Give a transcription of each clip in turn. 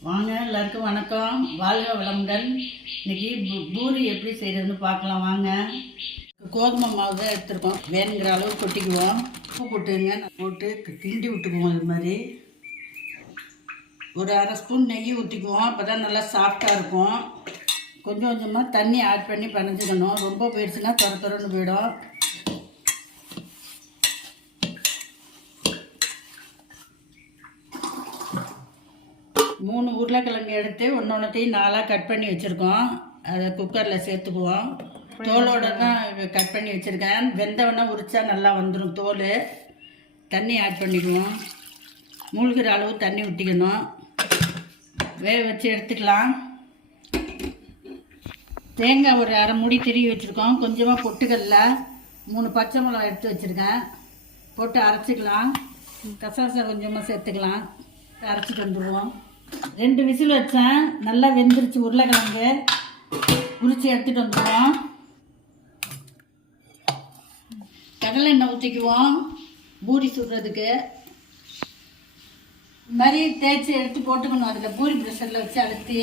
வாங்க எல்லாருக்கும் வணக்கம். வாழ்க வளமுடன். இன்னைக்கு பூ- பூரி எப்படி செய்யறதுன்னு பார்க்கலாம் வாங்க. கோதுமை மாவு தான் எடுத்துருக்கோம். வேணுங்கிற அளவு கொட்டிக்குவோம். உப்பு போட்டுங்க போட்டு கிண்டி விட்டுக்குவோம் இது மாதிரி. ஒரு அரை ஸ்பூன் நெய் ஊற்றிக்குவோம் அப்போ தான் நல்லா சாஃப்டாக இருக்கும். கொஞ்சம் கொஞ்சமாக தண்ணி ஆட் பண்ணி பிணைஞ்சிக்கணும் ரொம்ப போயிடுச்சுன்னா தொர தொரன்னு போயிடும். மூணு உருளைக்கிழங்கு எடுத்து ஒன்று ஒன்றத்தையும் நாலாக கட் பண்ணி வச்சுருக்கோம். அதை குக்கரில் சேர்த்துக்குவோம். தோலோட தான் கட் பண்ணி வச்சுருக்கேன். வெந்தவொடனே உரிச்சா நல்லா வந்துடும் தோல். தண்ணி ஆட் பண்ணிக்குவோம். மூழ்கிற அளவு தண்ணி ஊற்றிக்கணும் வேக வச்சு எடுத்துக்கலாம். தேங்காய் ஒரு அரை மூடி திருவி வச்சுருக்கோம். கொஞ்சமாக பொட்டுக்கல்ல மூணு பச்சை மிளகா எடுத்து வச்சுருக்கேன். போட்டு அரைச்சிக்கலாம். கசாசம் கொஞ்சமாக சேர்த்துக்கலாம். அரைச்சிட்டு வந்துடுவோம் ரெண்டு விசில் வச்சேன். நல்லா வெந்துருச்சு உருளைக்கிழங்கு. உரிச்சு எடுத்துகிட்டு வந்துடுவோம் கடலை எண்ணெய் ஊற்றிக்குவோம் பூரி சுடுறதுக்கு. இந்த மாதிரி தேய்ச்சி எடுத்து போட்டுக்கணும். அதில் பூரி ப்ரெஷரில் வச்சு அழுத்தி.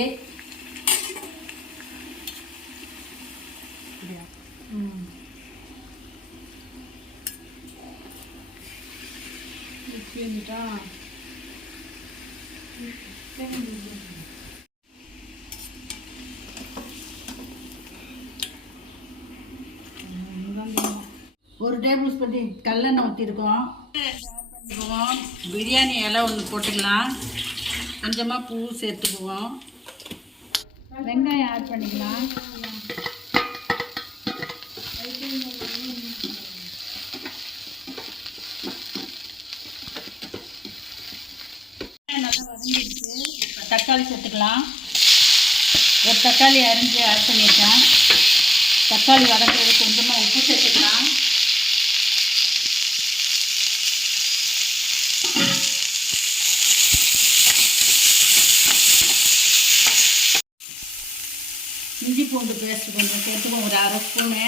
ஒரு டேபிள் ஸ்பூன் கல்லெண்ணெய் ஊற்றிருக்கோம் பண்ணிக்குவோம் பிரியாணி இலை ஒன்று போட்டுக்கலாம். கொஞ்சமாக பூ சேர்த்துக்குவோம். வெங்காயம் ஆட் பண்ணிக்கலாம் நல்லா வதங்கிடுச்சு இப்போ தக்காளி சேர்த்துக்கலாம். ஒரு தக்காளி அரிஞ்சு ஆட் பண்ணியிருக்கேன். தக்காளி வதக்கிறது கொஞ்சமாக உப்பு சேர்த்துக்கலாம். இஞ்சி பூண்டு பேஸ்ட் கொஞ்சம் சேர்த்துக்குவோம் ஒரு அரை ஸ்பூனு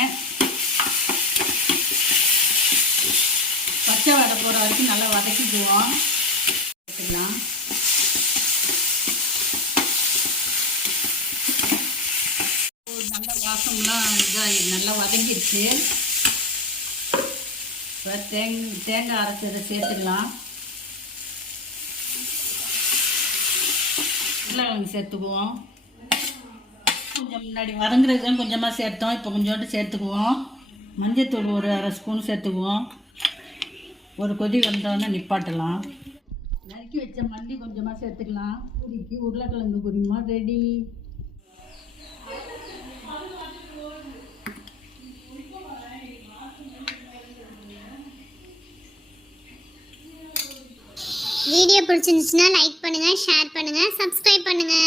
பச்சை வடை போகிற வரைக்கும் நல்லா வதக்கிக்குவோம். சேர்த்துக்கலாம் ஒரு நல்ல வாசம்லாம் இதாகி நல்லா வதங்கிடுச்சு. இப்போ தேங் தேங்காய் அரைச்சதை சேர்த்துக்கலாம் உருளைக்கிழங்கு சேர்த்துக்குவோம். கொஞ்சம் முன்னாடி வதங்குறது கொஞ்சமாக சேர்த்தோம். இப்போ கொஞ்சோண்டு சேர்த்துக்குவோம். மஞ்சத்தூள் ஒரு அரை ஸ்பூன் சேர்த்துக்குவோம். ஒரு கொதி வந்தோடனே நிப்பாட்டலாம். நறுக்கி வச்ச மல்லி கொஞ்சமாக சேர்த்துக்கலாம். குடிக்கு உருளைக்கிழங்கு குடிமா ரெடி. வீடியோ பிடிச்சிருந்துச்சுன்னா லைக் பண்ணுங்கள் ஷேர் பண்ணுங்கள் சப்ஸ்கிரைப் பண்ணுங்கள்